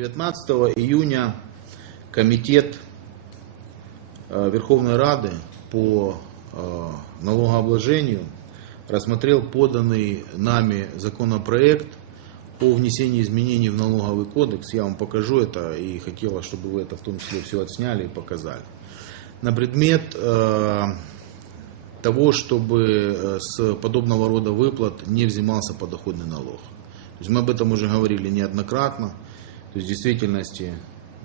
19 июня комитет э, Верховной Рады по э, налогообложению рассмотрел поданный нами законопроект по внесению изменений в налоговый кодекс. Я вам покажу это и хотела, чтобы вы это в том числе все отсняли и показали. На предмет э, того, чтобы с подобного рода выплат не взимался подоходный налог. То есть мы об этом уже говорили неоднократно. То есть в действительности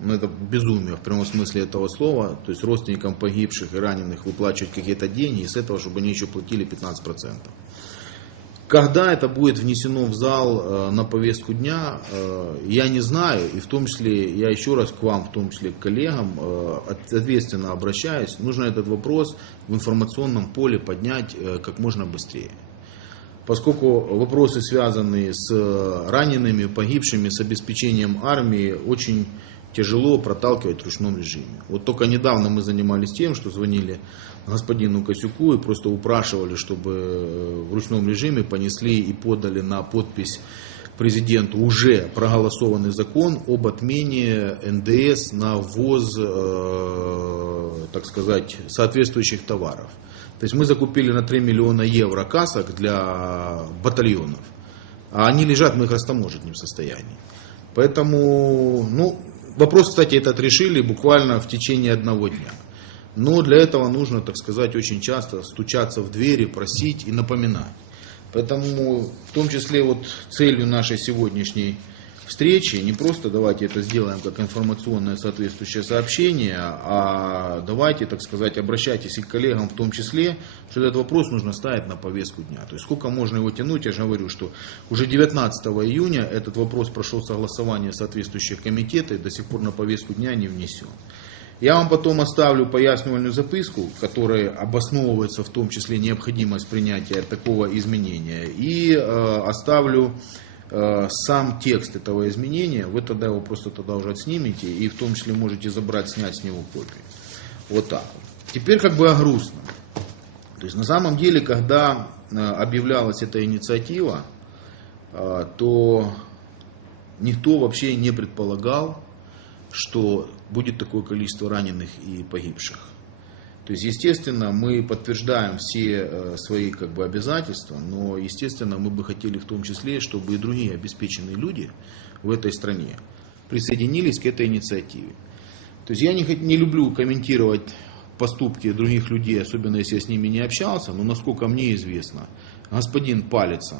ну, это безумие в прямом смысле этого слова. То есть родственникам погибших и раненых выплачивать какие-то деньги, и с этого, чтобы они еще платили 15%. Когда это будет внесено в зал э, на повестку дня, э, я не знаю, и в том числе я еще раз к вам, в том числе к коллегам, э, от- ответственно обращаюсь. Нужно этот вопрос в информационном поле поднять э, как можно быстрее. Поскольку вопросы, связанные с э, ранеными, погибшими, с обеспечением армии, очень тяжело проталкивать в ручном режиме. Вот только недавно мы занимались тем, что звонили господину Косюку и просто упрашивали, чтобы э, в ручном режиме понесли и подали на подпись президенту уже проголосованный закон об отмене НДС на ввоз, э, так сказать, соответствующих товаров. То есть мы закупили на 3 миллиона евро касок для батальонов, а они лежат, мы их растаможить не в состоянии. Поэтому, ну, вопрос, кстати, этот решили буквально в течение одного дня. Но для этого нужно, так сказать, очень часто стучаться в двери, просить и напоминать. Поэтому, в том числе, вот целью нашей сегодняшней встречи не просто давайте это сделаем как информационное соответствующее сообщение, а давайте, так сказать, обращайтесь и к коллегам в том числе, что этот вопрос нужно ставить на повестку дня. То есть сколько можно его тянуть, я же говорю, что уже 19 июня этот вопрос прошел согласование соответствующих комитетов и до сих пор на повестку дня не внесен. Я вам потом оставлю пояснительную записку, которая обосновывается в том числе необходимость принятия такого изменения. И э, оставлю сам текст этого изменения. Вы тогда его просто тогда уже отснимете и в том числе можете забрать, снять с него копию. Вот так. Теперь как бы о грустном. То есть на самом деле, когда э, объявлялась эта инициатива, э, то никто вообще не предполагал, что будет такое количество раненых и погибших. То есть, естественно, мы подтверждаем все э, свои как бы, обязательства, но, естественно, мы бы хотели в том числе, чтобы и другие обеспеченные люди в этой стране присоединились к этой инициативе. То есть я не, не люблю комментировать поступки других людей, особенно если я с ними не общался, но насколько мне известно, господин Палица,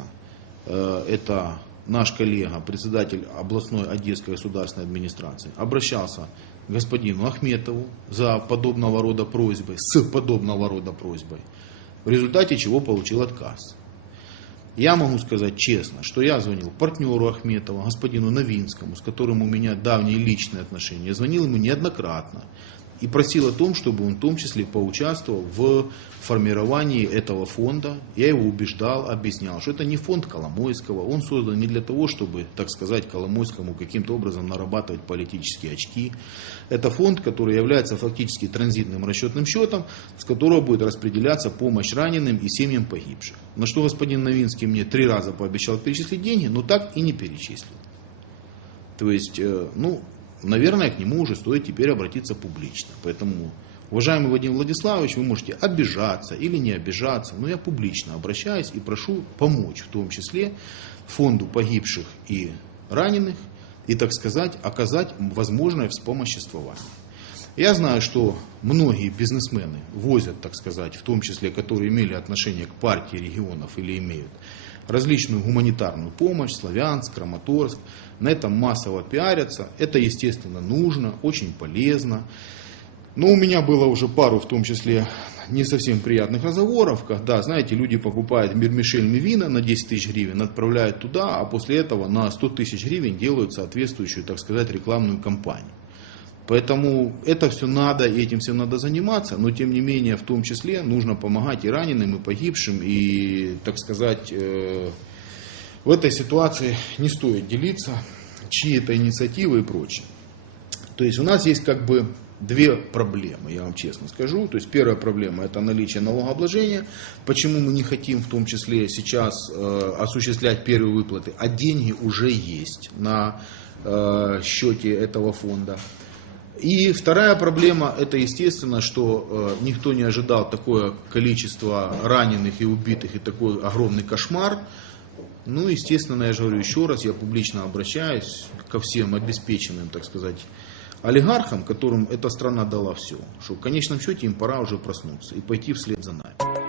э, это наш коллега, председатель областной Одесской государственной администрации, обращался к господину Ахметову за подобного рода просьбой, с подобного рода просьбой, в результате чего получил отказ. Я могу сказать честно, что я звонил партнеру Ахметова, господину Новинскому, с которым у меня давние личные отношения. Я звонил ему неоднократно и просил о том, чтобы он в том числе поучаствовал в формировании этого фонда. Я его убеждал, объяснял, что это не фонд Коломойского, он создан не для того, чтобы, так сказать, Коломойскому каким-то образом нарабатывать политические очки. Это фонд, который является фактически транзитным расчетным счетом, с которого будет распределяться помощь раненым и семьям погибших. На что господин Новинский мне три раза пообещал перечислить деньги, но так и не перечислил. То есть, э, ну, наверное, к нему уже стоит теперь обратиться публично. Поэтому, уважаемый Вадим Владиславович, вы можете обижаться или не обижаться, но я публично обращаюсь и прошу помочь, в том числе фонду погибших и раненых, и, так сказать, оказать возможное вспомоществование. Я знаю, что многие бизнесмены возят, так сказать, в том числе, которые имели отношение к партии регионов или имеют, различную гуманитарную помощь, Славянск, Краматорск, на этом массово пиарятся. Это, естественно, нужно, очень полезно. Но у меня было уже пару, в том числе, не совсем приятных разговоров, когда, знаете, люди покупают Мирмишель Мивина на 10 тысяч гривен, отправляют туда, а после этого на 100 тысяч гривен делают соответствующую, так сказать, рекламную кампанию. Поэтому это все надо, и этим всем надо заниматься, но тем не менее, в том числе, нужно помогать и раненым, и погибшим, и, так сказать, э, в этой ситуации не стоит делиться, чьи это инициативы и прочее. То есть у нас есть как бы две проблемы, я вам честно скажу. То есть первая проблема это наличие налогообложения. Почему мы не хотим в том числе сейчас э, осуществлять первые выплаты, а деньги уже есть на э, счете этого фонда. И вторая проблема, это естественно, что э, никто не ожидал такое количество раненых и убитых и такой огромный кошмар. Ну, естественно, я же говорю еще раз, я публично обращаюсь ко всем обеспеченным, так сказать, олигархам, которым эта страна дала все, что в конечном счете им пора уже проснуться и пойти вслед за нами.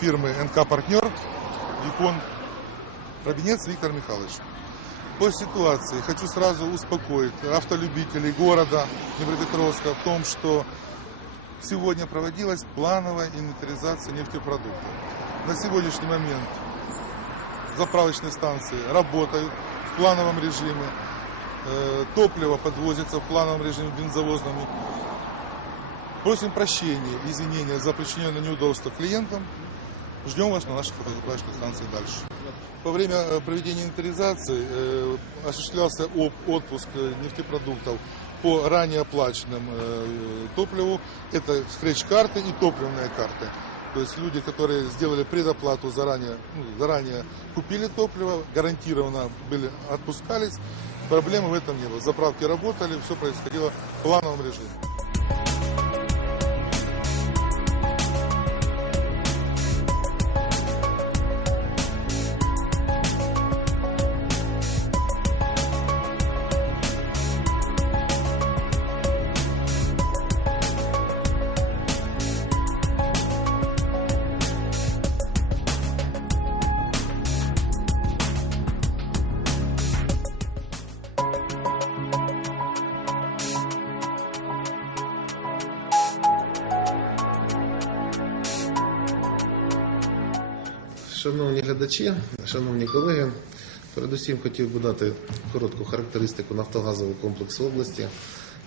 Фирмы НК Партнер Викон Робинец Виктор Михайлович. По ситуации хочу сразу успокоить автолюбителей города Днепропетровска в том, что сегодня проводилась плановая инвентаризация нефтепродуктов. На сегодняшний момент заправочные станции работают в плановом режиме, Э, топливо подвозится в плановом режиме бензовозными Просим прощения, извинения за причиненное неудобство клиентам. Ждем вас на наших фотозаправочных станциях дальше. Во время э, проведения инвентаризации э, осуществлялся оп- отпуск э, нефтепродуктов по ранее оплаченным э, топливу. Это скретч-карты и топливные карты. То есть люди, которые сделали предоплату заранее, ну, заранее купили топливо, гарантированно были, отпускались. Проблемы в этом не было. Заправки работали, все происходило в плановом режиме. Шановні глядачі, шановні колеги, передусім хотів би дати коротку характеристику нафтогазового комплексу області.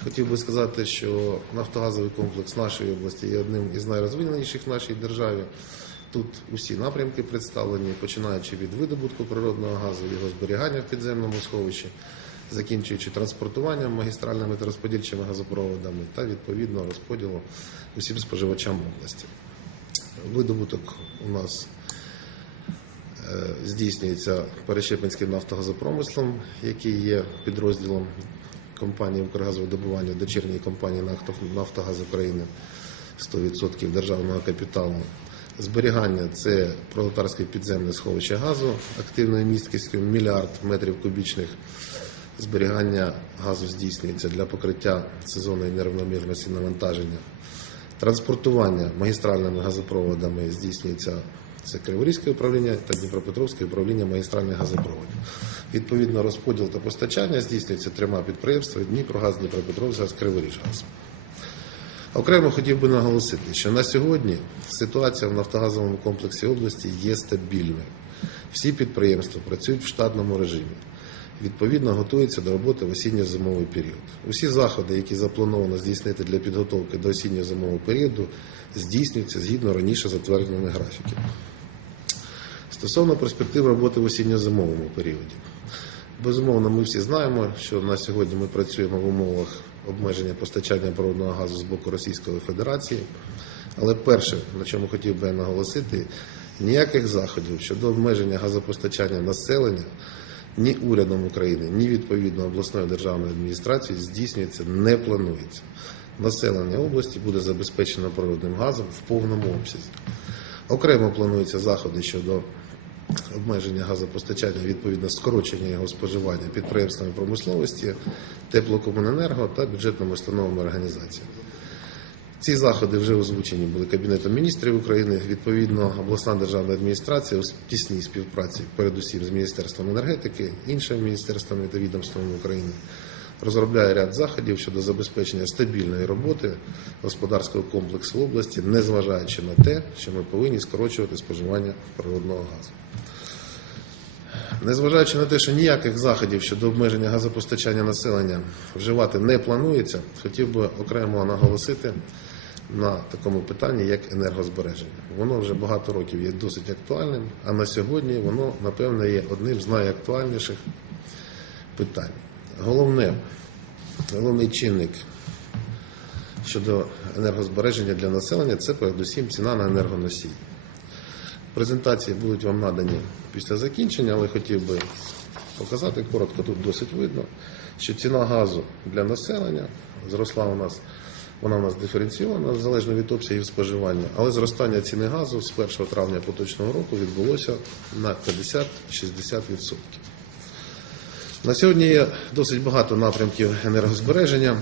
Хотів би сказати, що нафтогазовий комплекс нашої області є одним із найрозвиненіших в нашій державі. Тут усі напрямки представлені, починаючи від видобутку природного газу, його зберігання в підземному сховищі, закінчуючи транспортуванням магістральними та розподільчими газопроводами та відповідно розподілу усім споживачам області. Видобуток у нас здійснюється Перещепинським нафтогазопромислом, який є підрозділом компанії «Укргазвидобування», дочірньої компанії «Нафто- Нафтогаз України 100% державного капіталу. Зберігання це пролетарське підземне сховище газу активною місткістю мільярд метрів кубічних. Зберігання газу здійснюється для покриття сезонної нерівномірності навантаження. Транспортування магістральними газопроводами здійснюється це Криворізьке управління та Дніпропетровське управління магістральних газопроводів. Відповідно, розподіл та постачання здійснюється трьома підприємствами Дніпрогаз, Дніпропетровськгаз, Криворіжгаз. Окремо хотів би наголосити, що на сьогодні ситуація в нафтогазовому комплексі області є стабільною. Всі підприємства працюють в штатному режимі. Відповідно, готуються до роботи в осінньо-зимовий період. Усі заходи, які заплановано здійснити для підготовки до осінньо-зимового періоду, здійснюються згідно раніше затверджених графіків. Стосовно перспектив роботи в осінньо-зимовому періоді. Безумовно, ми всі знаємо, що на сьогодні ми працюємо в умовах обмеження постачання природного газу з боку Російської Федерації. Але перше, на чому хотів би я наголосити, ніяких заходів щодо обмеження газопостачання населення ні урядом України, ні відповідно обласною державною адміністрацією здійснюється не планується. Населення області буде забезпечено природним газом в повному обсязі. Окремо плануються заходи щодо обмеження газопостачання, відповідно скорочення його споживання підприємствами промисловості, теплокомуненерго та бюджетними установами організації. Ці заходи вже озвучені були Кабінетом міністрів України. Відповідно, обласна державна адміністрація у тісній співпраці, передусім з Міністерством енергетики, іншими міністерствами та відомствами України, розробляє ряд заходів щодо забезпечення стабільної роботи господарського комплексу області, незважаючи на те, що ми повинні скорочувати споживання природного газу. Незважаючи на те, що ніяких заходів щодо обмеження газопостачання населення вживати не планується, хотів би окремо наголосити на такому питанні, як енергозбереження. Воно вже багато років є досить актуальним, а на сьогодні воно, напевно, є одним з найактуальніших питань. Головне, головний чинник щодо енергозбереження для населення це передусім ціна на енергоносій. Презентації будуть вам надані після закінчення, але хотів би показати коротко, тут досить видно, що ціна газу для населення зросла у нас, вона у нас диференційована залежно від обсягів споживання, але зростання ціни газу з 1 травня поточного року відбулося на 50-60%. На сьогодні є досить багато напрямків енергозбереження.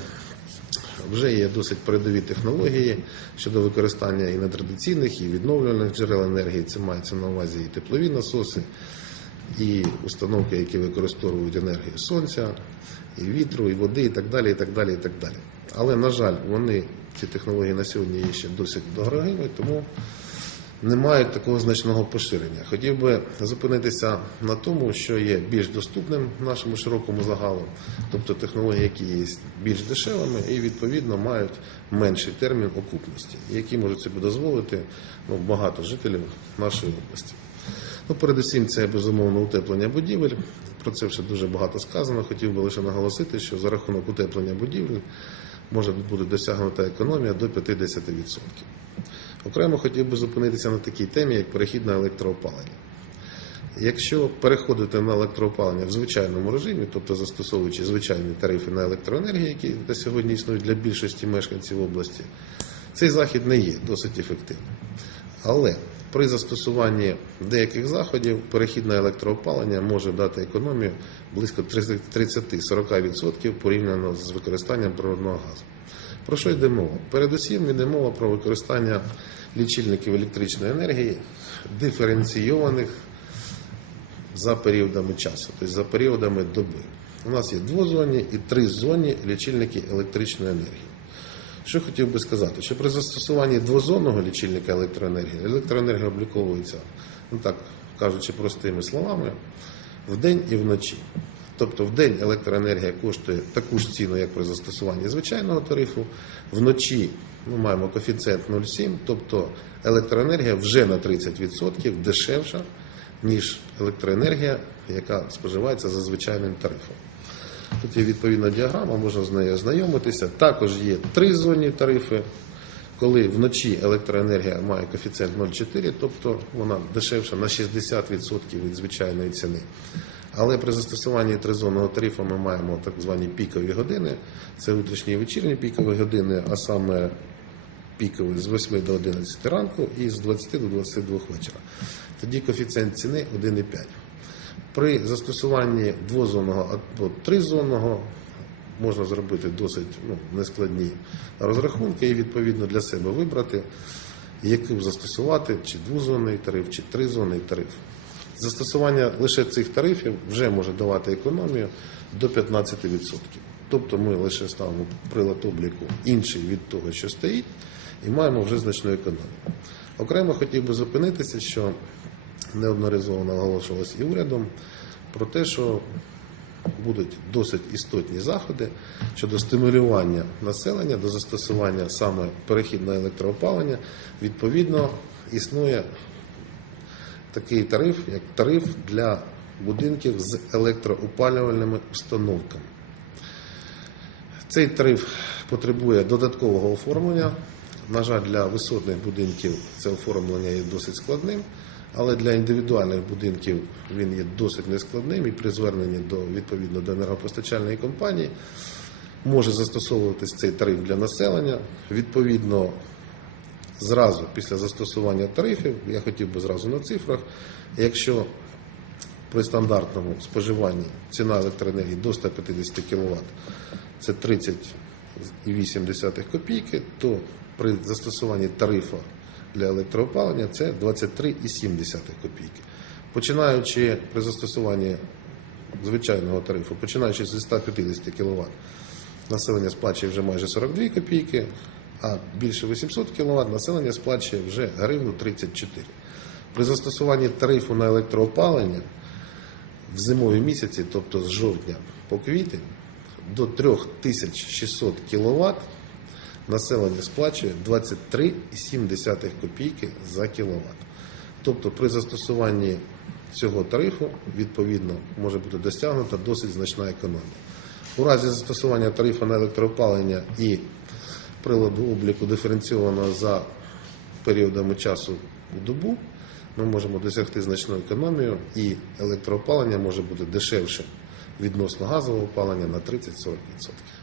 Вже є досить передові технології щодо використання і нетрадиційних, і відновлювальних джерел енергії. Це мається на увазі і теплові насоси, і установки, які використовують енергію сонця, і вітру, і води, і так далі. і так далі, і так далі. Але, на жаль, вони, ці технології на сьогодні є ще досить дорогими, тому не мають такого значного поширення. Хотів би зупинитися на тому, що є більш доступним нашому широкому загалу, тобто технології, які є більш дешевими і відповідно мають менший термін окупності, які можуть собі дозволити ну, багато жителів нашої області. Ну, передусім, це безумовно утеплення будівель. Про це вже дуже багато сказано. Хотів би лише наголосити, що за рахунок утеплення будівель може бути досягнута економія до 50%. Окремо хотів би зупинитися на такій темі, як перехід на електроопалення. Якщо переходити на електроопалення в звичайному режимі, тобто застосовуючи звичайні тарифи на електроенергію, які на сьогодні існують для більшості мешканців області, цей захід не є досить ефективним. Але при застосуванні деяких заходів перехід на електроопалення може дати економію близько 30-40% порівняно з використанням природного газу. Про що йде мова? Передусім йде мова про використання лічильників електричної енергії, диференційованих за періодами часу, тобто за періодами доби. У нас є двозонні і тризонні лічильники електричної енергії. Що хотів би сказати, що при застосуванні двозонного лічильника електроенергії електроенергія обліковується, ну так кажучи простими словами, вдень і вночі. Тобто в день електроенергія коштує таку ж ціну, як при застосуванні звичайного тарифу. Вночі ми маємо коефіцієнт 0,7, тобто електроенергія вже на 30% дешевша, ніж електроенергія, яка споживається за звичайним тарифом. Тут є відповідна діаграма, можна з нею ознайомитися. Також є три зонні тарифи, коли вночі електроенергія має коефіцієнт 0,4, тобто вона дешевша на 60% від звичайної ціни. Але при застосуванні тризонного тарифу ми маємо так звані пікові години. Це утрішні і вечірні пікові години, а саме пікові з 8 до 11 ранку і з 20 до 22 вечора. Тоді коефіцієнт ціни 1,5. При застосуванні двозонного або тризонного можна зробити досить ну, нескладні розрахунки і відповідно для себе вибрати, яку застосувати, чи двозонний тариф, чи тризонний тариф. Застосування лише цих тарифів вже може давати економію до 15%. Тобто ми лише ставимо прилад обліку інший від того, що стоїть, і маємо вже значну економію. Окремо хотів би зупинитися, що неодноразово наголошувалось і урядом про те, що будуть досить істотні заходи щодо стимулювання населення до застосування саме перехід на електроопалення. Відповідно, існує такий тариф, як тариф для будинків з електроопалювальними установками. Цей тариф потребує додаткового оформлення. На жаль, для висотних будинків це оформлення є досить складним, але для індивідуальних будинків він є досить нескладним і при зверненні до відповідно до енергопостачальної компанії може застосовуватись цей тариф для населення. Відповідно, зразу після застосування тарифів, я хотів би зразу на цифрах, якщо при стандартному споживанні ціна електроенергії до 150 кВт це 30,8 копійки, то при застосуванні тарифу для електроопалення це 23,7 копійки. Починаючи при застосуванні звичайного тарифу, починаючи зі 150 кВт, населення сплачує вже майже 42 копійки, а більше 800 кВт населення сплачує вже гривну 34. При застосуванні тарифу на електроопалення в зимові місяці, тобто з жовтня по квітень, до 3600 кВт населення сплачує 23,7 копійки за кіловат. Тобто при застосуванні цього тарифу відповідно може бути досягнута досить значна економія. У разі застосування тарифу на електроопалення і приладу обліку диференційованого за періодами часу у добу, ми можемо досягти значну економію і електроопалення може бути дешевше відносно газового опалення на 30-40%.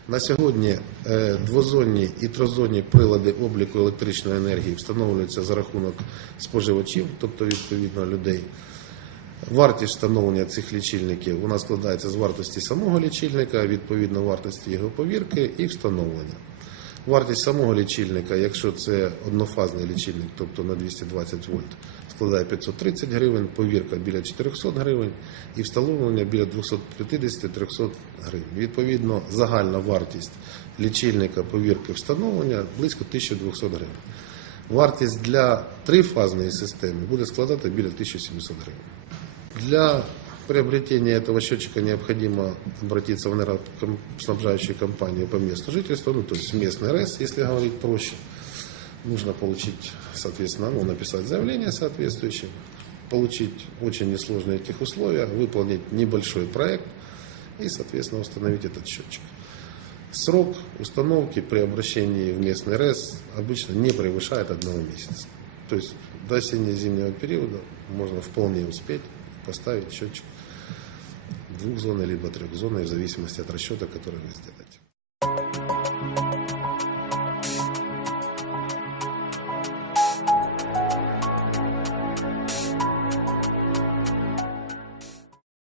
На сьогодні е, двозонні і трозонні прилади обліку електричної енергії встановлюються за рахунок споживачів, тобто відповідно людей. Вартість встановлення цих лічильників вона складається з вартості самого лічильника, відповідно вартості його повірки і встановлення. Вартість самого лічильника, якщо це однофазний лічильник, тобто на 220 вольт, складає 530 гривень, повірка біля 400 гривень і встановлення біля 250-300 гривень. Відповідно, загальна вартість лічильника повірки встановлення близько 1200 гривень. Вартість для трифазної системи буде складати біля 1700 гривень. Для приобретения этого счетчика необходимо обратиться в энергоснабжающую компанию по месту жительства, ну, то есть в местный РЭС, если говорить проще. Нужно получить, соответственно, ну, написать заявление соответствующее, получить очень несложные этих условия, выполнить небольшой проект и, соответственно, установить этот счетчик. Срок установки при обращении в местный РЭС обычно не превышает одного месяца. То есть до осенне-зимнего периода можно вполне успеть поставить счетчик двухзонный либо трехзонный в зависимости от расчета, который вы сделаете.